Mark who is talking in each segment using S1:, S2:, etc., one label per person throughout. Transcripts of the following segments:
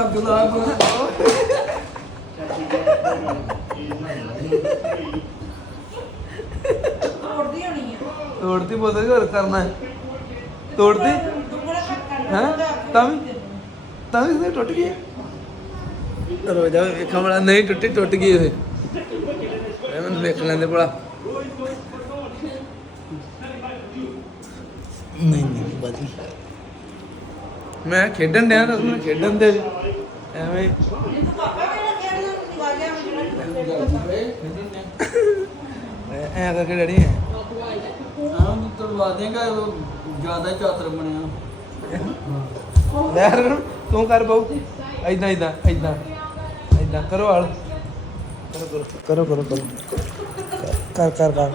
S1: ਅੱਗ ਲਾ
S2: ਤੋੜਦੀ ਹੋਣੀ ਆ।
S1: ਤੋੜਦੀ ਬੋਤਲ ਹੋਰ ਕਰਨਾ ਹੈ। ਤੋੜਦੀ
S2: ਦੁੱਗਣਾ
S1: ਹੈ? ਤਾਂ ਵੀ? ਤਾਂ ਵੀ ਇਹ ਟੁੱਟ ਗਈ ਰੋ ਜਾ ਵੇਖਾਂ ਬੜਾ ਨਹੀਂ ਟੁੱਟੀ ਟੁੱਟ ਗਈ ਇਹ। ਇਹ ਮੈਨੂੰ ਵੇਖ ਲੈਂਦੇ ਬੜਾ ਨਹੀਂ ਨਹੀਂ ਬਾਜੀ। ਮੈਂ ਖੇਡਣ ਡਿਆ ਤਾਂ ਮੈਂ ਖੇਡਣ ਦੇ ਐਵੇਂ।
S2: ਨਾ
S1: ਐ ਕਰਕੇ ਡੈਡੀ ਹੈ
S3: ਹਾਂ ਤੂੰ ਤੜਵਾ ਦੇਗਾ ਜ਼ਿਆਦਾ ਚਾਤਰ ਬਣਿਆ।
S1: ਲੈ ਤੂੰ ਕਰ ਬਹੁ ਐਦਾਂ ਐਦਾਂ ਐਦਾਂ ਐਦਾਂ ਕਰੋ ਹਾਲ ਕਰੋ ਕਰੋ। ਕਰੋ ਕਰੋ ਕਰੋ। ਕਰ ਕਰ ਕਰ।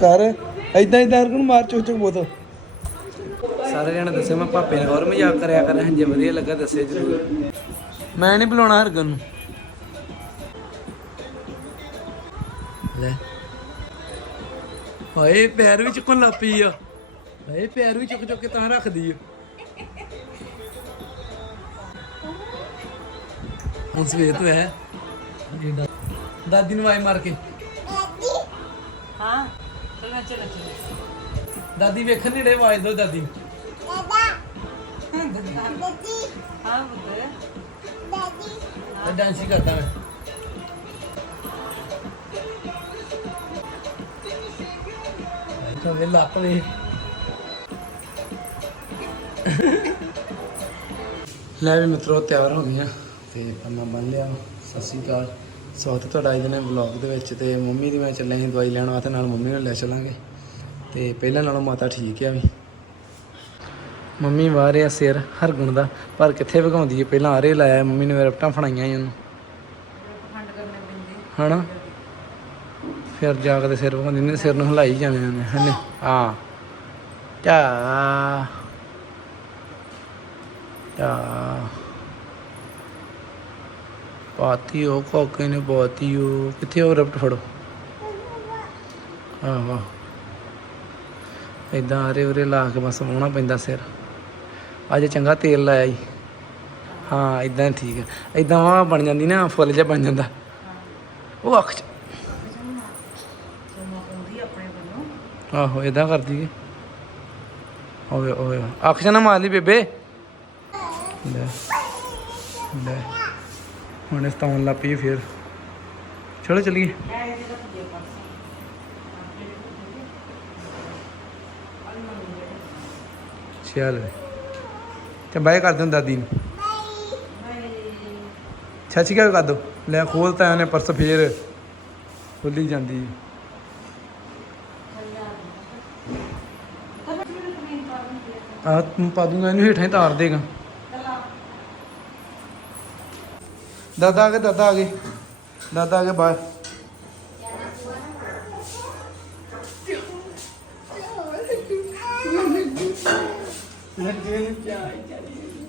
S1: ਕਰ। ਐਦਾਂ ਐਦਾਂ ਨੂੰ ਮਾਰ ਚੁੱਕ ਚੁੱਕ ਬੋਤਲ। ਸਾਰੇ ਜਣੇ ਦੱਸੇ ਮੈਂ ਪਾਪੇ ਨੇ ਹੋਰ ਮਜ਼ਾਕ ਕਰਿਆ ਕਰ ਰਹੇ ਜੇ ਵਧੀਆ ਲੱਗਾ ਦੱਸੇ ਜਰੂਰ। ਮੈਂ ਨਹੀਂ ਬੁਲਾਉਣਾ ਹਰਗਨ ਨੂੰ। ਲੈ। ਹਾਏ ਪੈਰ ਵੀ ਚੁੱਕਣ ਲੱਗ ਪਈ ਆ। ਹਾਏ ਪੈਰ ਵੀ ਚੁੱਕ ਚੁੱਕ ਕੇ ਤਾਂ ਰੱਖਦੀ ਆ। ਹੁਣ ਸਵੇਰ ਤੋਂ ਹੈ। ਦਾਦੀ ਨੂੰ ਆਈ ਮਾਰ ਕੇ।
S2: ਹਾਂ ਚਲ ਚਲ ਚਲ।
S1: ਦਾਦੀ ਵੇਖਣ ਨਹੀਂ ਡੇ ਆਵਾਜ਼ ਦੋ ਦਾਦੀ
S2: ਪੁੱਤ
S1: ਮੈਂ ਡਾਂਸ ਹੀ ਕਰਦਾ ਮੈਂ। ਤਾਂ ਵੇ ਲੱਕ ਵੇ ਲੈ ਵੀ ਮਿੱਤਰੋ, ਤਿਆਰ ਹੋ ਗਈਆਂ। ਤੇ ਪੰਨਾ ਬੰਨ ਲਿਆ, ਸਤਿ ਸ਼੍ਰੀ ਅਕਾਲ। ਸਵਾਗਤ ਹੈ ਤੁਹਾਡਾ ਅੱਜ ਦੇ ਵਲੌਗ ਦੇ ਵਿੱਚ ਤੇ ਮੰਮੀ ਦੀ ਮੈਂ ਚੱਲਿਆ ਸੀ ਦਵਾਈ ਲੈਣ ਵਾਸਤੇ ਨਾਲ ਮੰਮੀ ਨੂੰ ਲੈ ਚੱਲਾਂਗੇ। ਤੇ ਪਹਿਲਾਂ ਨਾਲੋਂ ਮਾਤਾ ਠੀਕ ਆ ਵੀ। ਮੰਮੀ ਵਾਹ ਰਿਹਾ ਸਿਰ ਹਰਗੁਣ ਦਾ। ਪਰ ਕਿੱਥੇ ਭਗਾਉਂਦੀ ਹੈ ਪਹਿਲਾਂ ਆਰੇ ਲਾਇਆ। ਮੰਮੀ ਨੇ ਰਪਟਾਂ ਫੜਾਈਆਂ ਸੀ ਉਹਨੂੰ। ਹਨਾ? ਫਿਰ ਜਾ ਕੇ ਤੇ ਸਿਰ ਭਗਾਉਂਦੀ। ਨੇ ਸਿਰ ਨੂੰ ਹਿਲਾਈ ਜਾਣੇ ਉਹਨੇ, ਹਨੇ? ਹਾਂ। ਟਾ ਟਾ ਪਾਤੀ ਉਹ ਕੋਕੇ ਨੇ, ਪਾਤੀ ਉਹ। ਕਿੱਥੇ ਉਹ ਰਪਟ ਫੜੋ? ਆਹ। ਵਾਹ ਇਦਾਂ ਆਰੇ ਉਰੇ ਲਾ ਕੇ ਬਸ ਵਾਹੁਣਾ ਪੈਂਦਾ ਸਿਰ। ਅੱਜ ਚੰਗਾ ਤੇਲ ਲਾਇਆ ਜੀ। ਹਾਂ ਇਦਾਂ ਠੀਕ ਹੈ ਇਦਾਂ ਆ ਬਣ ਜਾਂਦੀ ਨਾ, ਫੁੱਲ ਜਿਹਾ ਬਣ ਜਾਂਦਾ। ਉਹ ਅੱਖ ਚ। ਆਹੋ ਇਦਾਂ ਕਰਦੀ ਹੈ ਓਏ ਓਏ, ਅੱਖ ਚ ਨਾ ਮਾਰ ਲਈ ਬੇਬੇ। ਲੈ ਲੈ। ਹੁਣ ਇਸ ਤਾਂ ਲੱਗ ਫਿਰ। ਚਲੋ ਚਲੀਏ।
S2: ਐ ਇਹਦੇ
S1: ਤੇ ਬਾਏ ਕਰ ਦਿੰਦਾ ਦਾਦੀ ਨੂੰ। ਚਾਚੀ ਕਿਆ ਕਰ ਦੋ ਲੈ ਖੋਲਤਾ ਉਹਨੇ ਪਰਸ ਫੇਰ। ਖੁੱਲੀ ਜਾਂਦੀ ਹੈ। ਆਹ ਤੂੰ ਪਾ ਦੂੰਗਾ, ਇਹਨੂੰ ਹੇਠਾਂ ਹੀ ਤਾਰ ਦੇਗਾ। ਦਾਦਾ ਆ ਗਏ, ਦਾਦਾ ਆ ਗਏ। ਦਾਦਾ ਆ ਗਏ, ਬਾਹਰ।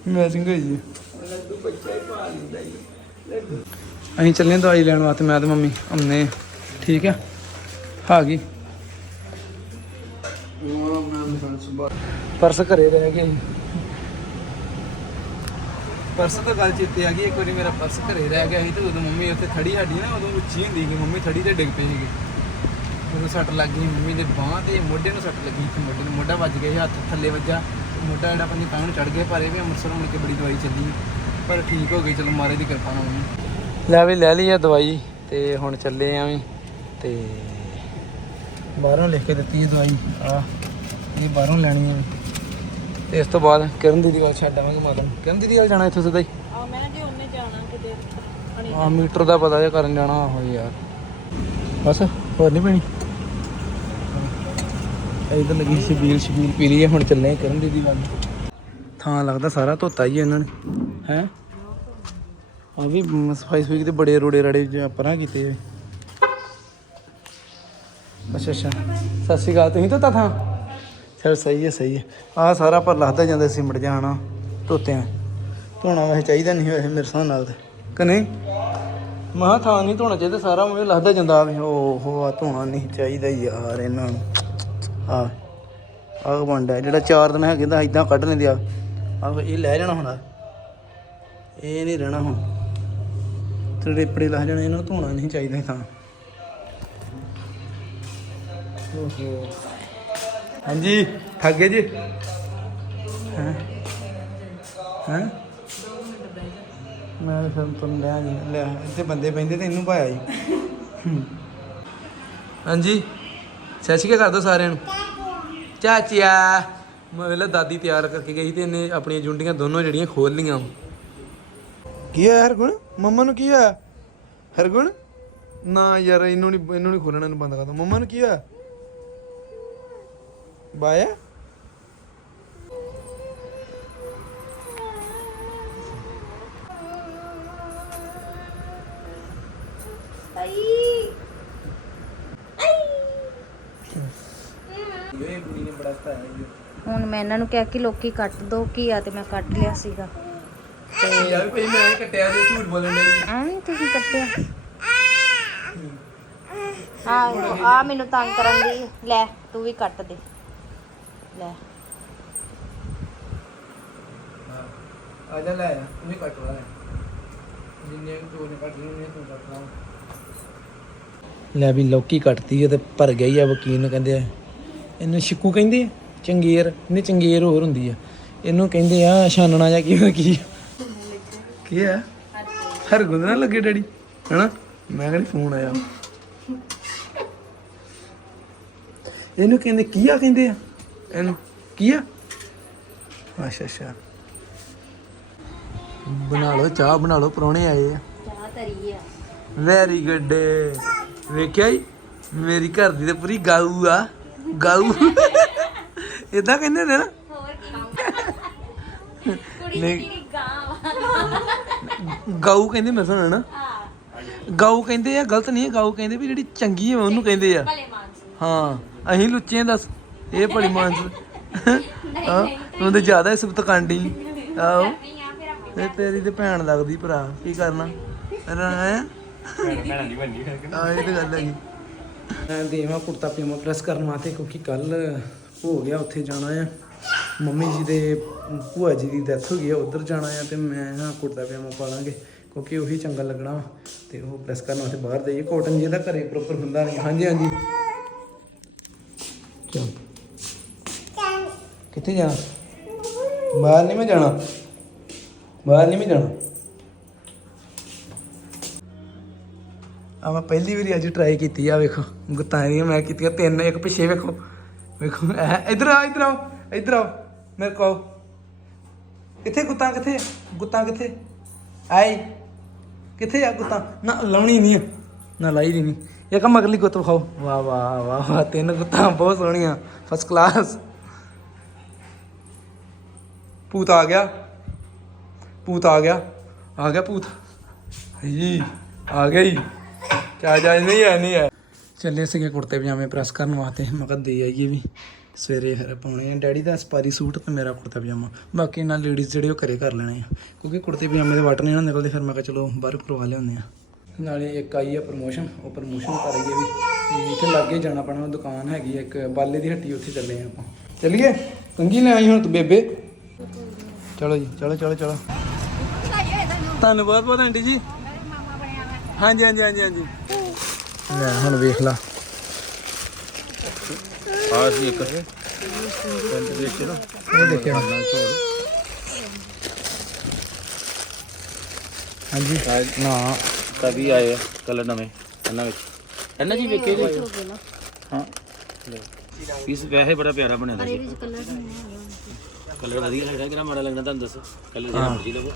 S1: ਮੈਚਿੰਗ ਹੋਈ ਜੀ। ਅਸੀਂ ਚੱਲੇ ਦਵਾਈ ਲੈਣ ਵਾਸਤੇ ਮੈਂ ਤੇ ਮੰਮੀ ਹਮਨੇ ਠੀਕ ਹੈ ਆ ਗਈ। ਪਰਸ ਘਰੇ ਰਹਿ ਗਿਆ ਪਰਸ ਤਾਂ ਗੱਲ ਚੇਤੇ ਆ ਗਈ ਇੱਕ ਵਾਰੀ ਮੇਰਾ ਪਰਸ ਘਰੇ ਰਹਿ ਗਿਆ ਸੀ ਤੇ ਉਦੋਂ ਮੰਮੀ ਉੱਥੇ ਥੜੀ ਸਾਡੀ ਨਾ ਉਦੋਂ ਉੱਚੀ ਹੁੰਦੀ ਸੀ ਮੰਮੀ ਥੜੀ ਤੇ ਡਿੱਗ ਪਈ ਸੀਗੀ। ਉਦੋਂ ਸੱਟ ਲੱਗ ਗਈ ਮੰਮੀ ਦੇ ਬਾਹਾਂ ਤੇ ਮੋਢੇ ਨੂੰ ਸੱਟ ਲੱਗੀ ਤੇ ਮੋਢੇ ਨੂੰ ਮੋਢਾ ਵੱਜ ਗਿਆ ਸੀ, ਹੱਥ ਥੱਲੇ ਵੱਜਾ। ਮੋਢਾ ਜਿਹੜਾ ਪੰਨੀ ਤਾਂ ਚੜ ਗਿਆ ਪਰ ਇਹ ਵੀ ਅੰਮ੍ਰਿਤਸਰ ਮੁੜ ਕੇ ਬੜੀ ਦਵਾਈ ਚੱਲੀ। ਪਰ ਠੀਕ ਹੋ ਗਈ ਚਲੋ ਮਾਰੇ ਦੀ ਕਿਰਪਾ ਨਾਲ। ਲੈ ਵੀ ਲੈ ਲਈ ਆ ਦਵਾਈ ਤੇ ਹੁਣ ਚੱਲੇ ਆਂ ਵੀ ਤੇ ਬਾਹਰੋਂ ਲਿਖ ਕੇ ਦਿੱਤੀ ਹੈ ਦਵਾਈ। ਆ ਇਹ ਬਾਹਰੋਂ ਲੈਣੀ ਹੈ ਤੇ ਇਸ ਤੋਂ ਬਾਅਦ ਕਿਰਨ ਦੀਦੀ ਕੋਲ ਛੱਡ ਆਵਾਂਗੇ ਮਾਤਾ ਨੂੰ। ਕਿਰਨ ਦੀਦੀ ਕੋਲ ਜਾਣਾ ਇੱਥੋਂ ਸਿੱਧਾ ਹੀ?
S2: ਆ ਮੈਂ ਜੇ ਉਹਨੇ ਜਾਣਾ ਕਿਤੇ।
S1: ਆ ਮੀਟਰ ਦਾ ਪਤਾ ਜਿਹਾ ਕਰਨ ਜਾਣਾ ਹੋ ਯਾਰ। ਬਸ ਹੋਰ ਨਹੀਂ ਪੈਣੀ? ਇਧਰ ਲੱਗੀ ਸ਼ਬੀਲ ਸ਼ਬੀਲ ਪੀ ਲਈ ਹੈ, ਹੁਣ ਚੱਲੇ ਆਂ ਕਿਰਨ ਦੀਦੀ ਵੱਲ ਥਾਂ ਲੱਗਦਾ ਸਾਰਾ ਧੋਤਾ ਹੀ ਹੈ ਇਹਨਾਂ ਨੇ। ਹੈ? ਆ ਵੀ ਸਫ਼ਾਈ ਸੁਈ ਤੇ ਬੜੇ ਰੋੜੇ ਰੜੇ ਜਿਹਾ ਪਰਾਂ ਕੀਤੇ ਹੋਏ ਅੱਛਾ ਅੱਛਾ। ਸਤਿ ਸ਼੍ਰੀ ਅਕਾਲ ਤੁਸੀਂ ਧੋਤਾ ਥਾਂ? ਚਲ ਸਹੀ ਹੈ ਸਹੀ ਹੈ ਆ ਸਾਰਾ ਪਰ ਲੱਗਦਾ ਜਾਂਦਾ ਸਿਮਟ ਜਾਣਾ ਧੋਤਿਆਂ ਧੋਣਾ ਵੈਸੇ ਚਾਹੀਦਾ ਨਹੀਂ ਵੈਸੇ ਮੇਰੇ ਹਿਸਾਬ ਨਾਲ ਤੇ। ਕਿ ਨਹੀਂ? ਮਹਾ ਥਾਂ ਨਹੀਂ ਧੋਣਾ ਚਾਹੀਦਾ ਸਾਰਾ ਮੈਨੂੰ ਲੱਗਦਾ ਜਾਂਦਾ ਵੀ ਓ ਹੋ ਆ ਧੋਣਾ ਨਹੀਂ ਚਾਹੀਦਾ ਯਾਰ ਇਹਨਾਂ ਨੂੰ। ਆ ਆਹ ਬੰਦਾ ਜਿਹੜਾ ਚਾਰ ਦਿਨ ਹੈਗੇ ਤਾਂ ਇਦਾਂ ਕੱਢ ਲੈਂਦੇ ਆ। ਆ ਇਹ ਲੈ ਜਾਣਾ ਹੁਣ ਇਹ ਨਹੀਂ ਰਹਿਣਾ ਹੁਣ। ਤੇ ਰੇਪੜੇ ਲੱਗ ਜਾਣੇ ਨੂੰ ਧੋਣਾ ਨਹੀਂ ਚਾਹੀਦਾ ਤਾਂ। ਓਹੋ। ਹਾਂਜੀ, ਠੱਗੇ ਜੀ। ਹਾਂ? ਹਾਂ? ਮੈਂ ਫਿਰ ਤੁਹਾਨੂੰ ਲਿਆ ਜੀ ਲਿਆ ਇੱਥੇ ਬੰਦੇ ਬੈੰਦੇ ਤੇ ਇਹਨੂੰ ਪਾਇਆ ਜੀ। ਹਾਂਜੀ। ਸਤਿ ਸ਼੍ਰੀ ਅਕਾਲ ਕਰ ਦੋ ਸਾਰਿਆਂ ਨੂੰ। ਚਾਚੀਆ ਮੈਂ ਵੇਲਾ ਦਾਦੀ ਤਿਆਰ ਕਰਕੇ ਗਈ ਤੇ ਇਹਨੇ ਆਪਣੀਆਂ ਜੁੰਡੀਆਂ ਦੋਨੋਂ ਜਿਹੜੀਆਂ ਖੋਲ ਲੀਆਂ ਕੀ ਹੈ ਹਰਗੁਣ? ਮੰਮਾ ਨੂੰ ਕੀ ਹੈ ਹਰਗੁਣ? ਨਾ ਯਾਰ ਇਹਨੂੰ ਨਹੀਂ ਇਹਨੂੰ ਨਹੀਂ ਖੋਲਣਾ ਇਹਨੂੰ ਬੰਦ ਕਰ ਦੋ। ਮੰਮਾ ਨੂੰ ਕੀ ਹੈ ਬਾਇਆ? ਇਹ ਬੁਣੀ ਨੇ ਬੜਾ ਸਤਾਇਆ ਜੀ
S4: ਹੁਣ ਮੈਂ ਇਹਨਾਂ ਨੂੰ ਕਿਹਾ ਕਿ ਲੋਕੀ ਕੱਟ ਦੋ ਕੀ ਆ ਤੇ ਮੈਂ ਕੱਟ ਲਿਆ ਸੀਗਾ।
S1: ਯਾਰ ਭਾਈ ਮੈਂ ਇਹ ਕੱਟਿਆ ਸੀ ਝੂਠ ਬੋਲਣ ਲਈ
S4: ਐਵੇਂ ਤੁਸੀਂ ਕੱਟਿਆ? ਆ ਆ ਮੈਨੂੰ ਤੰਗ ਕਰਨ ਦੀ। ਲੈ ਤੂੰ ਵੀ ਕੱਟ ਦੇ। ਲੈ।
S1: ਆ ਜਾ ਲੈ ਆ ਤੂੰ ਵੀ ਕੱਟ ਲਾ। ਜਿੰਨੇ ਵੀ ਤੂੰ ਨੇ ਕੱਟ ਲਈ ਉਹਨੇ ਤੂੰ ਕੱਟ ਲਾ। ਲੈ ਵੀ ਲੌਕੀ ਕੱਟਤੀ ਹੈ ਤੇ ਭਰ ਗਈ ਆ ਵਕੀਲ ਨੂੰ ਕਹਿੰਦੇ ਆ। ਇਹਨੂੰ ਸ਼ਿਕੂ ਕਹਿੰਦੇ ਆ ਚੰਗੇਰ ਇਹਨੇ ਚੰਗੇਰ ਹੋਰ ਹੁੰਦੀ ਆ। ਇਹਨੂੰ ਕਹਿੰਦੇ ਆ ਛਾਨਣਾ ਜਾਂ ਕੀ ਕੀ ਕੀ ਆ? ਹਰ ਗੁੰਦ ਨਾ ਲੱਗੇ ਡੈਡੀ ਹਨਾ? ਮੈਂ ਕਹਿੰਦੀ ਫੋਨ ਆਇਆ। ਇਹਨੂੰ ਕਹਿੰਦੇ ਕੀ ਆ ਕਹਿੰਦੇ ਆ? ਇਹਨੂੰ ਕੀ ਆ ਅੱਛਾ ਅੱਛਾ। ਬਣਾ ਲਓ ਚਾਹ ਬਣਾ ਲਓ ਪਰੌਣੇ ਆਏ ਆ।
S4: ਚਾਹ ਤਰੀ ਆ।
S1: ਵੈਰੀ ਗੁੱਡ ਵੇਖਿਆ ਜੀ? ਮੇਰੀ ਘਰ ਦੀ ਤੇ ਪੂਰੀ ਗਾਊ ਆ। ਗਾਊ ਇਦਾਂ ਕਹਿੰਦੇ ਨੇ ਨਾ।
S4: ਹੋਰ ਕੀ। ਕੁੜੀ
S1: ਨਹੀਂ।
S4: ਗਾਂ
S1: ਗਾਊ ਕਹਿੰਦੇ ਮੈਂ ਸੁਣਿਆ ਨਾ। ਗਾਊ ਕਹਿੰਦੇ ਆ ਗਲਤ ਨਹੀਂ ਹੈ ਗਾਊ ਕਹਿੰਦੇ ਵੀ ਜਿਹੜੀ ਚੰਗੀ ਹੈ ਉਹਨੂੰ ਕਹਿੰਦੇ ਆ। ਹਾਂ ਅਸੀਂ ਲੁੱਚੇ ਦੱਸ। ਇਹ ਭਲੀ ਮਾਨਸ। ਹਾਂ ਤੂੰ ਤੇ ਜ਼ਿਆਦਾ ਹੀ ਸਿਫਤ ਕਾਂਡੀ। ਆਓ ਇਹ ਤੇਰੀ ਤੇ ਭੈਣ ਲੱਗਦੀ ਭਰਾ। ਕੀ ਕਰਨਾ? ਹੈ? ਭੈਣ ਦੀ ਬੰਨੀ ਆ ਇਹ ਤੇ ਗੱਲ ਹੈਗੀ। ਮੈਂ ਦੇਵਾਂ ਕੁੜਤਾ ਪਜਾਮਾ ਪ੍ਰੈਸ ਕਰਨ ਵਾਸਤੇ ਕਿਉਂਕਿ ਕੱਲ ਹੋ ਗਿਆ, ਉੱਥੇ ਜਾਣਾ ਆ। ਮੰਮੀ ਜੀ ਦੇ ਭੂਆ ਜੀ ਦੀ ਡੈਥ ਹੋ ਗਈ ਆ, ਉਧਰ ਜਾਣਾ ਆ ਤੇ ਮੈਂ ਹਾਂ ਕੁੜਤਾ ਪਜਾਮਾ ਪਾ ਲਾਂਗੇ ਕਿਉਂਕਿ ਉਹੀ ਚੰਗਾ ਲੱਗਣਾ ਵਾ ਤੇ ਉਹ ਪ੍ਰੈਸ ਕਰਨ ਵਾਸਤੇ ਬਾਹਰ ਜਾਈਏ। ਕਾਟਨ ਜੀ ਦਾ ਘਰੇ ਪ੍ਰੋਪਰ ਹੁੰਦਾ ਨਹੀਂ। ਹਾਂਜੀ ਹਾਂਜੀ। ਚਲ। ਕਿੱਥੇ ਜਾਣਾ? ਬਾਹਰ ਨਹੀਂ ਮੈਂ ਜਾਣਾ। ਬਾਹਰ ਨਹੀਂ ਮੈਂ ਜਾਣਾ। ਆ ਮੈਂ ਪਹਿਲੀ ਵਾਰੀ ਅੱਜ ਟਰਾਈ ਕੀਤੀ ਆ, ਵੇਖੋ। ਗੁੱਤਾਂ ਦੀਆਂ ਮੈਂ ਕੀਤੀਆਂ ਤਿੰਨ, ਇੱਕ ਪਿੱਛੇ ਵੇਖੋ। ਵੇਖੋ ਇਹ ਇੱਧਰ ਆ ਇੱਧਰ ਆਓ ਇੱਧਰ ਆਓ, ਮੇਰੇ ਕੋ ਕਿੱਥੇ ਗੁੱਤਾਂ ਕਿੱਥੇ? ਗੁੱਤਾਂ ਕਿੱਥੇ? ਆਈ ਕਿੱਥੇ ਆ ਗੁੱਤਾਂ? ਨਾ ਲਾਉਣੀ ਨਹੀਂ ਨਾ ਲਾਈ ਦੀ ਨਹੀਂ ਇੱਕ ਮਗਲੀ ਗੁੱਤ ਵਿਖਾਓ। ਵਾਹ ਵਾਹ ਵਾਹ ਵਾਹ, ਤਿੰਨ ਗੁੱਤਾਂ ਬਹੁਤ ਸੋਹਣੀਆਂ ਫਸਟ ਕਲਾਸ ਭੂਤ ਆ ਗਿਆ। ਭੂਤ ਆ ਗਿਆ। ਆ ਗਿਆ ਭੂਤ। ਜੀ ਆ ਗਈ ਚਾ ਜਾ ਨਹੀਂ ਹੈ ਨਹੀਂ ਹੈ। ਚੱਲੇ ਸੀਗੇ ਕੁੜਤੇ ਪਜਾਮੇ ਪ੍ਰੈਸ ਕਰਨ ਵਾਸਤੇ। ਮੈਂ ਕਿਹਾ ਦੇ ਆਈਏ ਵੀ। ਸਵੇਰੇ ਫਿਰ ਪਾਉਣੇ ਆ। ਡੈਡੀ ਦਾ ਸਪਾਰੀ ਸੂਟ ਤੇ ਮੇਰਾ ਕੁੜਤਾ ਪਜਾਮਾ। ਬਾਕੀ ਨਾਲ ਲੇਡੀਜ਼ ਜਿਹੜੇ ਉਹ ਘਰੇ ਕਰ ਲੈਣੇ ਆ। ਕਿਉਂਕਿ ਕੁੜਤੇ ਪਜਾਮੇ ਦੇ ਵਾਟਰ ਨਹੀਂ ਨਾ ਨਿਕਲਦੇ, ਫਿਰ ਮੈਂ ਕਿਹਾ ਚਲੋ ਬਾਹਰ ਕਰਵਾ ਲਿਆਉਂਦੇ ਆ। ਨਾਲੇ ਇੱਕ ਆਈ ਆ ਪ੍ਰਮੋਸ਼ਨ ਉਹ ਪ੍ਰਮੋਸ਼ਨ ਕਰ ਗਈ ਵੀ ਇੱਥੇ ਲੱਗੇ ਜਾਣਾ ਪੈਣਾ, ਉਹ ਦੁਕਾਨ ਹੈਗੀ ਆ, ਇੱਕ ਬਾਲੇ ਦੀ ਹੱਟੀ ਉੱਥੇ ਚੱਲੇ ਆ ਆਪਾਂ। ਚੱਲੀਏ? ਕੰਗੀ ਲੈ ਆਈ ਹੁਣ ਤੂੰ, ਬੇਬੇ। ਚਲੋ ਜੀ, ਚਲੋ ਚਲੋ ਚਲੋ। ਧੰਨਵਾਦ ਬਹੁਤ ਬਹੁਤ ਆਂਟੀ ਜੀ। ਹਾਂਜੀ ਹਾਂਜੀ ਹਾਂਜੀ ਹਾਂਜੀ। ਲੈ ਹੁਣ ਵੇਖ ਲਾ।
S5: ਆ ਸੀ ਇੱਕ ਪਿੰਡ ਵਿੱਚ ਨਾ।
S1: ਇਹ ਦੇਖਿਆ ਹਾਂਜੀ। ਨਾ।
S5: ਕਵੀ ਆਏ ਆ ਕਲਰ ਨਵੇਂ ਇਹਨਾਂ ਵਿੱਚ। ਇਹਨਾਂ ਜੀ ਵੇਖੇ ਜੀ ਹਾਂ। ਇਸ ਵੈਸੇ ਬੜਾ ਪਿਆਰਾ ਬਣਿਆ ਦਾ ਸੀ। ਕਲਰ ਵਧੀਆ ਲੱਗਦਾ ਕਿਹੜਾ ਮਾੜਾ ਲੱਗਦਾ ਤੁਹਾਨੂੰ ਦੱਸੋ। ਕਲਰ ਜਿਹੜਾ ਮਰਜ਼ੀ ਲਵੋ।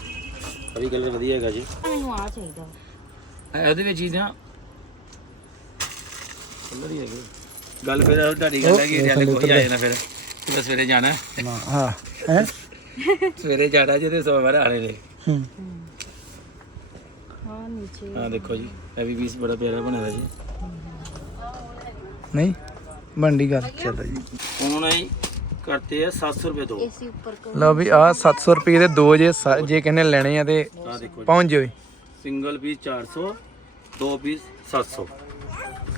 S5: ਅਭੀ ਕਲਰ ਵਧੀਆ ਹੈਗਾ ਜੀ।
S4: ਮੈਨੂੰ ਆ ਚਾਹੀਦਾ।
S5: ਇਹਦੇ ਵਿੱਚ ਹੀ ਨਾ ਕਲਰ ਹੀ ਹੈਗੇ ਗੱਲ ਫਿਰ ਤੁਹਾਡੀ ਗੱਲ ਹੈ ਕਿ ਰਿਆਲੇ ਕੋਈ ਆਏ ਨਾ ਫਿਰ। ਤੇ ਸਵੇਰੇ ਜਾਣਾ ਹੈ।
S1: ਨਾ ਹਾਂ ਹੈ?
S5: ਸਵੇਰੇ ਜਾਣਾ ਜਿਹਦੇ ਸੋਮਵਾਰ ਆਣੇ ਨੇ।
S1: ਹੂੰ।
S4: ਹਾਂ ਨੀਚੇ।
S5: ਹਾਂ ਦੇਖੋ ਜੀ ਇਹ ਵੀ ਪੀਸ ਬੜਾ ਪਿਆਰਾ ਬਣਿਆ ਜੀ।
S1: ਨਹੀਂ ਬੰਡੀ ਗੱਲ ਚੱਲ ਜੀ
S5: ਹੁਣ ਆਈ ਕਰਤੇ ਆ 700 ਰੁਪਏ ਦੋ।
S4: ਏਸੀ ਉੱਪਰ ਕਰ।
S1: ਲਓ ਵੀ ਆ 700 ਰੁਪਏ ਦੇ ਦੋ ਜੇ ਜੇ ਕਿਨੇ ਲੈਣੇ ਆ ਤੇ
S5: ਆ ਦੇਖੋ ਜੀ।
S1: ਪਹੁੰਚ ਜਿਓ ਜੀ।
S5: ਸਿੰਗਲ ਪੀਸ 400 ਦੋ ਪੀਸ 700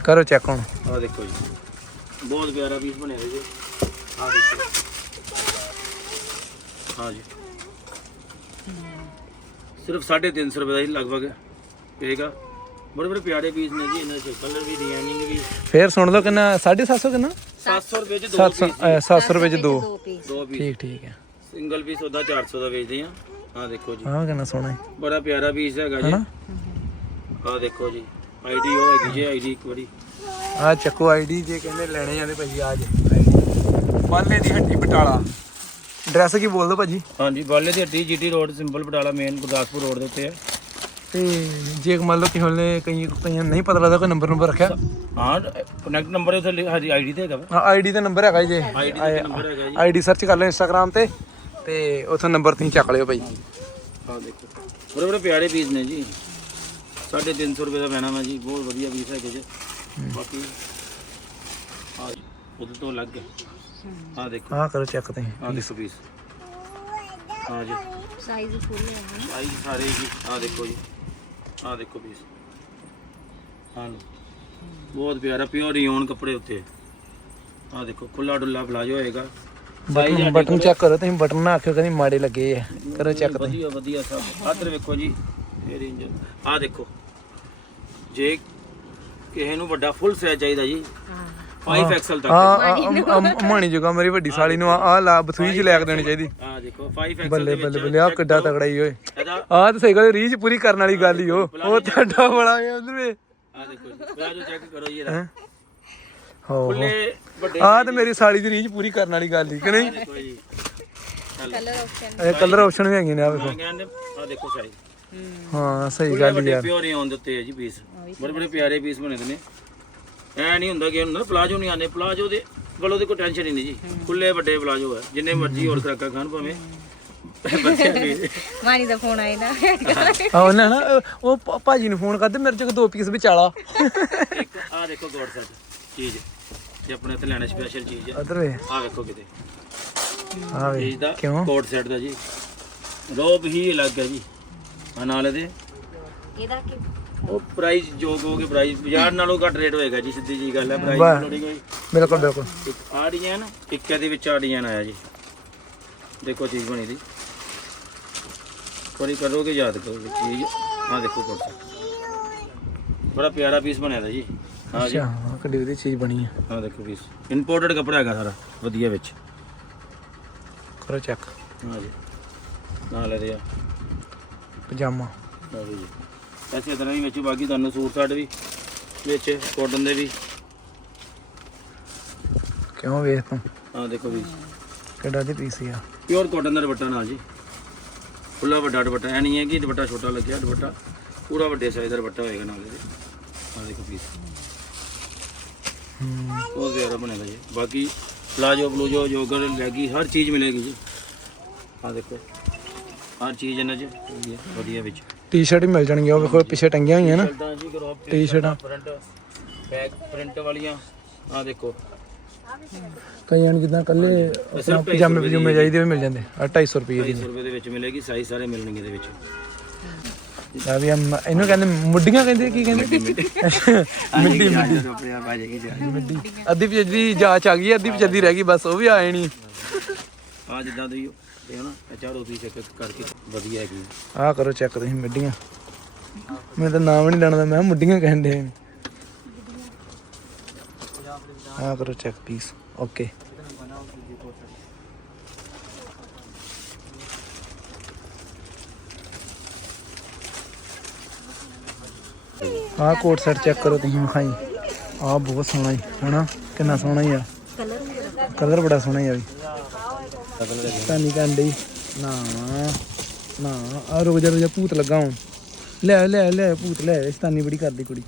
S1: ਕਰੋ ਚੈੱਕ ਹੁਣ।
S5: ਆ ਦੇਖੋ ਜੀ। ਬਹੁਤ ਪਿਆਰਾ ਪੀਸ ਬਣਿਆ ਜੀ। ਆ ਦੇਖੋ। ਹਾਂ ਜੀ। ਸਿਰਫ 350 ਰੁਪਏ ਦਾ ਹੀ ਲਗਭਗ ਪਏਗਾ। ਬੜੇ ਬੜੇ ਪਿਆਰੇ ਪੀਸ ਨੇ ਜੀ ਇਹਨਾਂ ਦੇ ਕਲਰ ਵੀ ਡਿਜ਼ਾਈਨਿੰਗ ਵੀ।
S1: ਫੇਰ ਸੁਣ ਲਓ ਕਿੰਨਾ 750 ਕਿੰਨਾ?
S5: 700 ਰੁਪਏ ਚ ਦੋ
S1: 700
S5: ਪੀਸ
S1: 700 ਰੁਪਏ ਚ ਦੋ।
S4: ਦੋ ਪੀਸ।
S1: ਠੀਕ ਠੀਕ ਹੈ।
S5: ਸਿੰਗਲ ਪੀਸ ਉਹਦਾ 400 ਦਾ ਵੇਚਦੇ ਆ ਆ ਦੇਖੋ ਜੀ
S1: ਆਹ ਕਿੰਨਾ ਸੋਹਣਾ ਹੈ
S5: ਬੜਾ ਪਿਆਰਾ ਪੀਸ ਹੈਗਾ ਜੀ
S1: ਹਨਾ
S5: ਆ ਦੇਖੋ ਜੀ ਆਈਡੀ ਉਹ ਹੈਗੀ ਜੀ ਆਈਡੀ ਇੱਕ ਵਾਰੀ
S1: ਆ ਚੱਕੋ ਆਈਡੀ ਜੇ ਕਹਿੰਦੇ ਲੈਣੇ ਜਾਂਦੇ ਭਾਜੀ ਆ ਜੇ ਬਾਲੇ ਦੀ ਹੱਟੀ ਬਟਾਲਾ ਐਡਰੈਸ ਕੀ ਬੋਲ ਦੋ ਭਾਜੀ
S5: ਹਾਂਜੀ ਬਾਲੇ ਦੀ ਹੱਟੀ ਜੀਟੀ ਰੋਡ ਸਿੰਪਲ ਪਟਾਲਾ ਮੇਨ ਗੁਰਦਾਸਪੁਰ ਰੋਡ ਦੇ ਉੱਤੇ ਹੈ
S1: ਤੇ ਜੇ ਮੰਨ ਲਓ ਕਿਸੇ ਨੇ ਕਈ ਕਈਆਂ ਨਹੀਂ ਪਤਾ ਲੱਗਦਾ ਕੋਈ ਨੰਬਰ ਨੰਬਰ ਰੱਖਿਆ
S5: ਹਾਂ ਕਨੈਕਟ ਨੰਬਰ ਉੱਥੇ ਆਈਡੀ ਤੇ ਹੈਗਾ
S1: ਆਈਡੀ ਦਾ ਨੰਬਰ ਹੈਗਾ ਜੀ
S5: ਆਈਡੀ ਦਾ ਨੰਬਰ ਹੈਗਾ ਜੀ
S1: ਆਈਡੀ ਸਰਚ ਕਰ ਲਓ ਇੰਸਟਾਗ੍ਰam ਤੇ ਤੇ ਉਥੋਂ ਨੰਬਰ ਤੁਸੀਂ ਚੱਕ ਲਿਓ ਭਾਈ।
S5: ਆ ਦੇਖੋ। ਬੜੇ ਬੜੇ ਪਿਆਰੇ ਪੀਸ ਨੇ ਜੀ। 350 ਰੁਪਏ ਦਾ ਪੈਣਾ ਵਾ ਜੀ ਬਹੁਤ ਵਧੀਆ ਪੀਸ ਹੈਗੇ ਜੀ ਬਾਕੀ ਆ ਉਹਦੇ ਤੋਂ ਅਲੱਗ। ਆ ਦੇਖੋ।
S1: ਆਹ ਕਰੋ ਚੈੱਕ ਤੁਸੀਂ।
S5: ਆ ਦੇਖੋ ਪੀਸ ਆ ਜੀ।
S4: ਸਾਈਜ਼ ਫੁੱਲ ਹੈ
S5: ਆਈ ਸਾਰੇ ਜੀ। ਆ ਦੇਖੋ ਜੀ। ਆ ਦੇਖੋ ਪੀਸ ਹਾਂ ਬਹੁਤ ਪਿਆਰਾ ਪਿਓਰ ਰਿਓਨ ਕੱਪੜੇ ਉੱਤੇ। ਆ ਦੇਖੋ ਖੁੱਲਾ ਡੁੱਲਾ ਪਲਾਜੋ ਹੋਏਗਾ।
S1: ਬਟਨ ਬਟਨ ਚੈੱਕ ਕਰੋ ਤੁਸੀਂ ਬਟਨ ਨਾ ਆਖਿਓ ਕਦੀ ਮਾੜੇ ਲੱਗੇ ਆ। ਕਰੋ ਚੈੱਕ ਤੁਸੀਂ।
S5: ਵਧੀਆ ਵਧੀਆ ਸਭ। ਆਦਰ ਵੇਖੋ ਜੀ ਇਹ ਰੇਂਜ ਆ। ਦੇਖੋ। ਜੇ ਕਿਸੇ ਨੂੰ ਵੱਡਾ ਫੁੱਲ ਸਾਈਜ਼ ਚਾਹੀਦਾ ਜੀ 5 ਐਕਸਲ ਤੱਕ।
S1: ਹਾਂ ਮਾਣੀ ਜਗਾ ਮੇਰੀ ਵੱਡੀ ਸਾਲੀ ਨੂੰ ਆ ਲਾ ਬਥੂਈ ਚ ਲੈ ਕੇ ਦੇਣੀ ਚਾਹੀਦੀ।
S5: ਆ ਦੇਖੋ 5 ਐਕਸਲ
S1: ਬੱਲੇ ਬੱਲੇ ਬੱਲੇ ਆ ਕਿੱਡਾ ਤਗੜਾ ਹੀ ਓਏ। ਆਹ ਤਾਂ ਸਹੀ ਗੱਲ ਰੀਚ ਪੂਰੀ ਕਰਨ ਵਾਲੀ ਗੱਲ ਹੀ ਉਹ ਉਹ ਤੁਹਾਡਾ ਬੜਾ ਹੈ ਉਧਰ ਵੇ
S5: ਆ ਦੇਖੋ ਜੀ ਚੈੱਕ ਕਰੋ ਜੀ ਇਹਦਾ। ਖੁੱਲੇ ਵੱਡੇ
S1: ਆਹ ਤੇ ਮੇਰੀ ਸਾਲੀ ਦੀ ਰੀਚ ਪੂਰੀ ਕਰਨ ਵਾਲੀ ਗੱਲ ਹੀ ਕਿ ਨਹੀਂ?
S5: ਜੀ
S4: ਕਲਰ ਆਪਸ਼ਨ
S1: ਇਹ ਕਲਰ ਆਪਸ਼ਨ ਵੀ ਹੈਗੇ ਨੇ ਆ ਵੇਖੋ।
S5: ਆ ਕਹਿੰਦੇ ਆ ਦੇਖੋ ਸਾਈਜ਼
S1: ਹਾਂ। ਸਹੀ ਗੱਲ ਯਾਰ।
S5: ਪਿਓਰ ਜੀ ਪੀਸ ਬੜੇ ਬੜੇ ਪਿਆਰੇ ਪੀਸ ਬਣੇ ਦੇ ਨੇ। ਐ ਨਹੀਂ ਹੁੰਦਾ ਕਿ ਹੁੰਦਾ ਪਲਾਜੋ ਨਹੀਂ ਆਨੇ ਪਲਾਜੋ ਦੇ ਵੱਲੋਂ ਦੇ ਕੋਈ ਟੈਨਸ਼ਨ ਹੀ ਨਹੀਂ ਜੀ। ਖੁੱਲੇ ਵੱਡੇ ਪਲਾਜੋ ਹੈ ਜਿੰਨੇ ਮਰਜ਼ੀ ਹੋਰ ਖਰਾਕਾ ਖਾਣ ਭਾਵੇਂ। ਬੱਚਿਆਂ ਦੀ
S4: ਮਾਨੀ ਦਾ ਫੋਨ ਆਇਆ ਨਾ।
S1: ਆ ਉਹਨਾਂ ਨਾ ਉਹ- ਭਾਜੀ ਨੂੰ ਫੋਨ ਕਰਦੇ ਮੇਰੇ ਚ ਦੋ ਪੀਸ ਵਿਚਾਲਾ।
S5: ਇੱਕ ਆ ਦੇਖੋ ਗੋਡ ਸੈਟ। ਚੀਜ਼। ਜੇ ਆਪਣੇ ਇੱਥੇ ਲੈਣਾ ਸਪੈਸ਼ਲ ਚੀਜ਼ ਹੈ
S1: ਉਧਰ ਵੇ।
S5: ਆ ਵੇਖੋ ਕਿਤੇ।
S1: ਆ ਵੇ
S5: ਚੀਜ਼ ਦਾ
S1: ਕਿਉਂ?
S5: ਕੋਡ ਸੈਟ ਦਾ ਜੀ। ਰੋਬ ਹੀ ਅਲੱਗ ਹੈ ਜੀ। ਆ ਨਾਲ ਇਹਦੇ।
S4: ਇਹਦਾ ਕੀ?
S5: ਉਹ ਪ੍ਰਾਈਸ ਜੋ ਕਹੋਗੇ ਪ੍ਰਾਈਸ ਬਾਜ਼ਾਰ ਨਾਲੋਂ ਘੱਟ ਰੇਟ ਹੋਏਗਾ ਜੀ ਸਿੱਧੀ ਜੀ ਗੱਲ ਹੈ
S1: ਵਾਹ।
S5: ਪ੍ਰਾਈਸ ਥੋੜੀ ਕੋਈ।
S1: ਬਿਲਕੁਲ ਬਿਲਕੁਲ।
S5: ਇੱਕ ਆ ਡਿਜ਼ਾਈਨ ਇੱਕ ਇਹਦੇ ਵਿੱਚ ਆ ਡਿਜ਼ਾਈਨ ਆਇਆ ਜੀ। ਦੇਖੋ ਚੀਜ਼ ਬਣੀ ਦੀ। ਕੋਈ ਕਰੋਗੇ ਯਾਦ ਕਰੋਗੇ। ਚੀਜ਼ ਆ ਦੇਖੋ ਕੋਡ ਸੈਟ ਬੜਾ ਪਿਆਰਾ ਪੀਸ ਬਣਿਆ ਦਾ ਜੀ। ਹਾਂ ਜੀ।
S1: ਅੱਛਾ ਆਹ ਕਿੱਡੀ ਵਧੀਆ ਚੀਜ਼ ਬਣੀ ਆ।
S5: ਆ ਦੇਖੋ ਪੀਸ ਇੰਪੋਰਟਡ ਕੱਪੜਾ ਹੈਗਾ ਸਾਰਾ ਵਧੀਆ ਵਿੱਚ।
S1: ਕਰੋ ਚੈੱਕ
S5: ਹਾਂ ਜੀ। ਨਾਲ ਇਹਦੇ ਆ।
S1: ਪਜਾਮਾ।
S5: ਲਓ ਜੀ। ਐਸੇ ਤਰ੍ਹਾਂ ਹੀ ਵਿੱਚ ਬਾਕੀ ਤੁਹਾਨੂੰ ਸੂਟ ਸਾਟ ਵੀ ਵਿੱਚ ਕਾਟਨ ਦੇ ਵੀ।
S1: ਕਿਉਂ ਵੇਖ ਤੂੰ?
S5: ਆ ਦੇਖੋ ਵੀ।
S1: ਕਿੱਡਾ ਦੀ ਪੀਸ ਆ।
S5: ਪਿਓਰ ਕਾਟਨ ਦਾ ਦੁਪੱਟਾ ਨਾਲ ਜੀ। ਖੁੱਲਾ ਵੱਡਾ ਦੁਪੱਟਾ ਐ ਨਹੀਂ ਹੈ ਕਿ ਦੁਪੱਟਾ ਛੋਟਾ ਲੱਗਿਆ ਦੁਪੱਟਾ। ਪੂਰਾ ਵੱਡੇ ਸਾਈਜ਼ ਦਾ ਦੁਪੱਟਾ ਹੋਏਗਾ ਨਾਲ ਇਹਦੇ। ਆ ਦੇਖੋ ਪੀਸ ਬਹੁਤ ਪਿਆਰਾ ਬਣੇਗਾ ਜੀ। ਬਾਕੀ ਪਲਾਜੋ ਬਲੂਜੋ ਜੋਗਰ ਲੈਗੀ ਹਰ ਚੀਜ਼ ਮਿਲੇਗੀ ਜੀ। ਆ ਦੇਖੋ ਹਰ ਚੀਜ਼ ਇਹਨਾਂ 'ਚ ਹੈਗੀ ਹੈ, ਵਧੀਆ ਵਿੱਚ।
S1: ਟੀ-ਸ਼ਰਟ ਵੀ ਮਿਲ ਜਾਣਗੀਆਂ ਉਹ ਵੇਖੋ ਪਿੱਛੇ ਟੰਗੀਆਂ ਹੋਈਆਂ ਨਾ।
S5: ਚੱਲਦਾ ਜੀ ਕਰੋ
S1: ਟੀ-ਸ਼ਰਟਾਂ
S5: ਪ੍ਰਿੰਟ ਬੈਕ ਪ੍ਰਿੰਟ ਵਾਲੀਆਂ। ਆ ਦੇਖੋ।
S1: ਕਈਆਂ ਨੂੰ ਜਿੱਦਾਂ ਕੱਲੇ ਆਪਣਾ ਪਜਾਮੇ ਪਜੂਮੇ ਚਾਹੀਦੇ ਉਹ ਮਿਲ ਜਾਂਦੇ ਆ 250 ਰੁਪਏ ਦੀ
S5: 250 ਰੁਪਏ ਦੇ ਵਿੱਚ ਮਿਲੇਗੀ ਸਾਈਜ਼ ਸਾਰੇ ਮਿਲਣਗੇ ਇਹਦੇ ਵਿੱਚ।
S1: ਆ ਵੀ ਇਹਨੂੰ ਕਹਿੰਦੇ ਮੁੱਢੀਆਂ ਕਹਿੰਦੇ ਕੀ ਕਹਿੰਦੇ? ਮਿੱਡੀ ਮਿੱਡੀ
S5: ਆਪਣੇ ਆਪ ਆ ਜਾਏਗੀ ਜੀ।
S1: ਮਿੱਡੀ ਅੱਧੀ ਪਜਦੀ ਜਾਂਚ ਆ ਗਈ ਅੱਧੀ ਪਜਦੀ ਰਹਿ ਗਈ ਬਸ ਉਹ ਵੀ ਆਏ ਨਹੀਂ
S5: ਆ ਜਿੱਦਾਂ ਤੁਸੀਂ ਤੇ ਹਨਾ ਇਹ ਚਾਰੋ ਇੱਕ ਇੱਕ ਕਰਕੇ ਵਧੀਆ ਹੈਗੀ।
S1: ਆਹ ਕਰੋ ਚੈੱਕ ਤੁਸੀਂ ਮਿੱਡੀਆਂ ਮੈਂ ਤਾਂ ਨਾਮ ਨਹੀਂ ਲੈਣਾ ਮੈਂ ਮੁੱਢੀਆਂ ਕਹਿੰਦੇ ਆਹ ਕਰੋ ਚੈੱਕ ਪੀਸ ਓਕੇ ਆਹ ਕੋਟ ਸੈਟ ਚੈੱਕ ਕਰੋ ਤੁਸੀਂ, ਵਿਖਾਈ। ਆਹ ਬਹੁਤ ਸੋਹਣਾ ਹੀ ਹਨਾ? ਕਿੰਨਾ ਸੋਹਣਾ ਹੀ ਆ। ਕਲਰ ਬੜਾ ਸੋਹਣਾ ਹੀ ਆ ਵੀ। ਤਾਨੀ ਕੰਡੀ ਨਾ ਨਾ ਆ ਰੁਕ ਜਾ ਰੁਕ ਜਾ, ਭੂਤ ਲੱਗਾ ਹੁਣ। ਲੈ ਲੈ ਲੈ, ਭੂਤ, ਲੈ ਸਤਾਨੀ ਬੜੀ ਕਰਦੀ ਕੁੜੀ।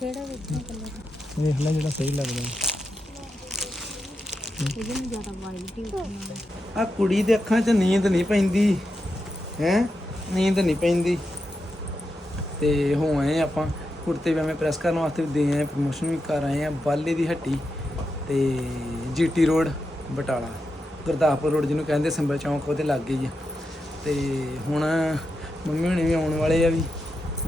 S4: ਕਿਹੜਾ ਵੇਖਣਾ ਕਲਰ
S1: ਵੇਖ ਲੈ ਜਿਹੜਾ ਸਹੀ ਲੱਗਦਾ।
S4: ਇਹਦੇ
S1: ਆ ਕੁੜੀ ਦੇ ਅੱਖਾਂ 'ਚ ਨੀਂਦ ਨਹੀਂ ਪੈਂਦੀ। ਹੈ? ਨੀਂਦ ਨਹੀਂ ਪੈਂਦੀ। ਤੇ ਹੋ ਆਏ ਆਪਾਂ। ਕੁੜਤੇ ਵੀ ਐਵੇਂ ਪ੍ਰੈਸ ਕਰਨ ਵਾਸਤੇ ਵੀ ਦੇ ਆਏ ਪ੍ਰਮੋਸ਼ਨ ਵੀ ਕਰ ਆਏ ਆ ਬਾਲੇ ਦੀ ਹੱਟੀ ਤੇ GT road Batala. Gurdaspur road ਜਿਹਨੂੰ ਕਹਿੰਦੇ ਸਿੰਬਲ ਚੌਂਕ, ਉਹਦੇ ਲਾਗੇ ਹੀ ਆ। ਤੇ ਹੁਣ ਮੰਮੀ ਹੁਣੇ ਵੀ ਆਉਣ ਵਾਲੇ ਆ ਵੀ।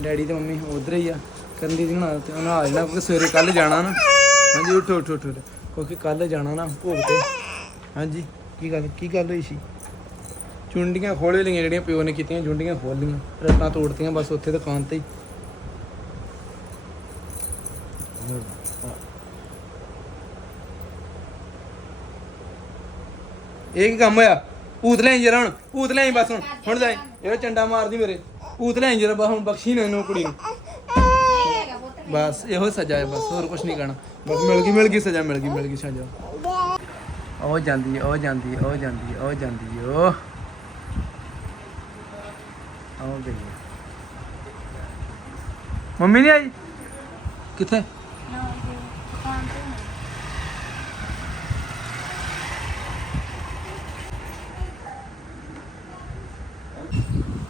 S1: ਡੈਡੀ ਤੇ ਮੰਮੀ ਉਧਰ ਹੀ ਆ। ਕਰਨ ਦੀ ਹੁਣਾ ਤੇ ਉਹਨਾਂ ਆ ਜਾਣਾ ਕਿਉਂਕਿ ਸਵੇਰੇ ਕੱਲ ਜਾਣਾ ਨਾ। ਹਾਂਜੀ, ਉਠੋ ਉਠੋ ਉਠੋ। ਕਿਉਂਕਿ ਕੱਲ ਜਾਣਾ ਨਾ ਭੋਗ ਤੇ। ਹਾਂਜੀ, ਕੀ ਗੱਲ ਕੀ ਗੱਲ ਹੋਈ ਸੀ? ਚੁੰਡੀਆਂ ਖੋਲੇ ਲਈਆਂ ਜਿਹੜੀਆਂ ਪਿਓ ਨੇ ਕੀਤੀਆਂ, ਚੁੰਡੀਆਂ ਖੋਲ ਲਈਆਂ ਰੱਟਾਂ ਤੋੜਤੀਆਂ ਬਸ ਉੱਥੇ ਦੁਕਾਨ ਤੇ ਹੀ। ਇਹ ਕੀ ਕੰਮ ਹੋਇਆ? ਭੂਤ ਲੈ ਜਰਾ ਹੁਣ, ਭੂਤ ਲੈ ਬਸ ਹੁਣ ਹੁਣ ਜਾਈ ਇਹ ਚੰਡਾ ਮਾਰਦੀ ਮੇਰੇ। ਭੂਤ ਲੈ ਜਰਾ ਬਸ ਹੁਣ, ਬਖਸ਼ੀ ਨਾ ਇਹਨੂੰ ਕੁੜੀ ਨੂੰ। ਬਸ ਇਹੋ ਸਜ਼ਾ ਹੈ ਬਸ, ਹੋਰ ਕੁਝ ਨਹੀਂ ਕਹਿਣਾ। ਬਸ ਮਿਲ ਗਈ ਮਿਲ ਗਈ ਸਜ਼ਾ, ਮਿਲ ਗਈ ਮਿਲ ਗਈ ਸਜ਼ਾ। ਉਹ ਜਾਂਦੀ ਉਹ ਜਾਂਦੀ ਉਹ ਜਾਂਦੀ ਉਹ ਜਾਂਦੀ ਉਹ। ਆਉ ਗਈ ਮੰਮੀ ਨਹੀਂ ਆਈ? ਕਿੱਥੇ?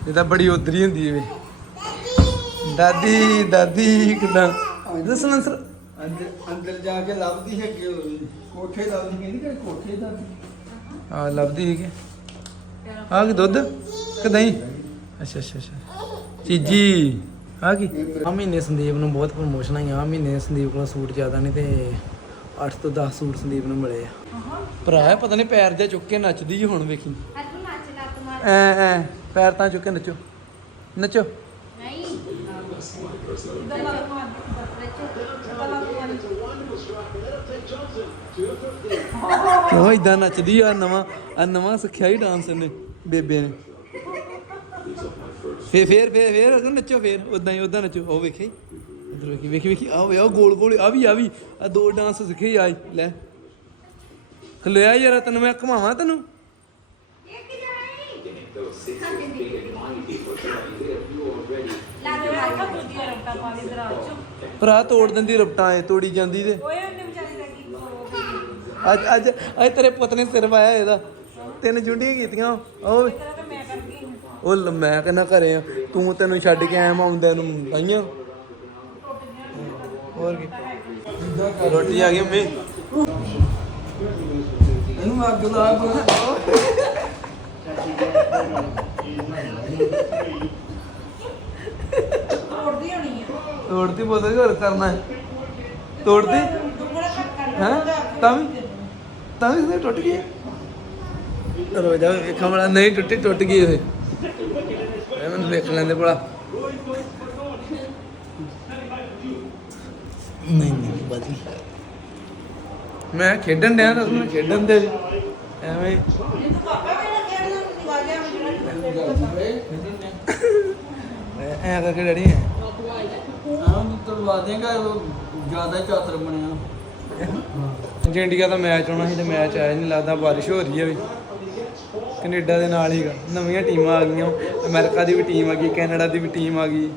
S1: ਇਹ ਤਾਂ ਬੜੀ ਉਧਰੀ ਹੁੰਦੀ ਏ ਵੇ। ਦਾਦੀ ਦਾਦੀ ਕਿਦਾਂ?
S3: ਅੰਦਰ ਅੰਦਰ ਜਾ ਕੇ ਲੱਭਦੀ ਹੈ ਕਿ ਕੋਠੇ ਲੱਭਦੀ ਕਹਿੰਦੀ ਕਿ ਕੋਠੇ ਦਾ
S1: ਆ ਲੱਭਦੀ ਹੈਗੀ। ਆ ਕੀ ਦੁੱਧ? ਕਿ ਦਹੀਂ? ਅੱਛਾ ਅੱਛਾ ਅੱਛਾ। ਚੀਜੀ ਆ ਕੀ? ਆ ਮਹੀਨੇ ਸੰਦੀਪ ਨੂੰ ਬਹੁਤ ਪ੍ਰਮੋਸ਼ਨ ਆਈ ਆ ਮਹੀਨੇ ਸੰਦੀਪ ਕੋਲ ਸੂਟ ਜ਼ਿਆਦਾ ਨਹੀਂ ਤੇ 8 ਤੋਂ 10 ਸੂਟ ਸੰਦੀਪ ਨੂੰ ਮਿਲੇ ਆ। ਭਰਾ ਹੈ ਪਤਾ ਨਹੀਂ ਪੈਰ ਜਿਹਾ ਚੁੱਕ ਕੇ ਨੱਚਦੀ ਜੀ ਹੁਣ ਵੇਖੀ। ਐ ਐ ਪੈਰ ਤਾਂ ਚੁੱਕ ਕੇ ਨੱਚੋ। ਨੱਚੋ। ਕਿਉਂ ਇਦਾਂ ਨੱਚਦੀ ਆ? ਨਵਾਂ ਆ ਨਵਾਂ ਸਿੱਖਿਆ ਹੀ ਡਾਂਸ ਨੇ ਬੇਬੇ ਨੇ। ਫੇਰ ਫੇਰ ਫੇਰ ਫੇਰ ਅਗਰ ਨੱਚੋ ਫੇਰ ਉਦਾਂ ਹੀ ਉਦਾਂ ਨੱਚੋ। ਉਹ ਵੇਖੀ ਇਧਰ ਵੇਖੀ ਵੇਖੀ ਵੇਖੀ। ਆ ਵੇ ਆ ਗੋਲ ਗੋਲ ਆ ਵੀ ਆ ਵੀ। ਆ ਦੋ ਡਾਂਸ ਸਿੱਖੇ ਆ ਲੈ। ਖਲਿਆ ਯਾਰ, ਤੈਨੂੰ ਮੈਂ ਘਮਾਵਾਂ ਤੈਨੂੰ? ਭਰਾ ਤੋੜ ਦਿੰਦੀ ਰਪਟਾਂ ਐ, ਤੋੜੀ ਜਾਂਦੀ ਤੇ। ਅੱਜ ਅੱਜ ਅੱਜ ਤੇਰੇ ਪੁੱਤ ਨੇ ਸਿਰ ਪਾਇਆ ਇਹਦਾ। ਤਿੰਨ ਜੁੰਡੀਆਂ ਕੀਤੀਆਂ ਉਹ। ਉਹ ਲ- ਮੈਂ ਕਹਿੰਦਾ ਘਰੇ ਆ। ਤੂੰ ਤੈਨੂੰ ਛੱਡ ਕੇ ਆਇਆ ਮੈਂ ਆਉਂਦਾ ਨੂੰ ਆਈਆਂ ਹੋਰ ਕੀ। ਰੋਟੀ ਆ ਗਈ ਮੰਮੀ।
S3: ਇਹਨੂੰ ਅੱਗ ਲਾ
S2: ਤੋੜਦੀ ਹੋਣੀ ਆ।
S1: ਤੋੜਦੀ ਹੋਰ ਕਰਨਾ ਹੈ। ਤੋੜਦੀ
S2: ਦੁਗਣਾ
S1: ਹੈ? ਤਾਂ ਵੀ ਤਾਂ ਵੀ ਟੁੱਟ ਗਈ ਰੋ ਜਾ ਵੇਖਾਂ ਬੜਾ ਨਹੀਂ ਟੁੱਟੀ ਟੁੱਟ ਗਈ ਇਹ। ਵੇਖ ਲੈਂਦੇ ਬੜਾ ਨਹੀਂ ਨਹੀਂ ਬਾਜੀ ਮੈਂ ਖੇਡਣ ਡਿਆ ਤਾਂ ਮੈਂ ਖੇਡਣ ਦੇ ਐਵੇਂ। ਐ ਕਰਕੇ ਡੈਡੀ
S3: ਹਾਂ। ਤੂੰ ਤੜਵਾ ਦੇਗਾ ਉਹ ਜ਼ਿਆਦਾ ਚਾਤਰ ਬਣਿਆ
S1: ਜੇ ਇੰਡੀਆ ਦਾ ਮੈਚ ਆਉਣਾ ਸੀ ਤੇ ਮੈਚ ਆਇਆ ਨਹੀਂ ਲੱਗਦਾ ਬਾਰਿਸ਼ ਹੋ ਰਹੀ ਹੈ ਵੀ। ਕੈਨੇਡਾ ਦੇ ਨਾਲ ਹੀਗਾ ਨਵੀਆਂ ਟੀਮਾਂ ਆ ਗਈਆਂ। ਅਮਰੀਕਾ ਦੀ ਵੀ ਟੀਮ ਆ ਗਈ, ਕੈਨੇਡਾ ਦੀ ਵੀ ਟੀਮ ਆ ਗਈ।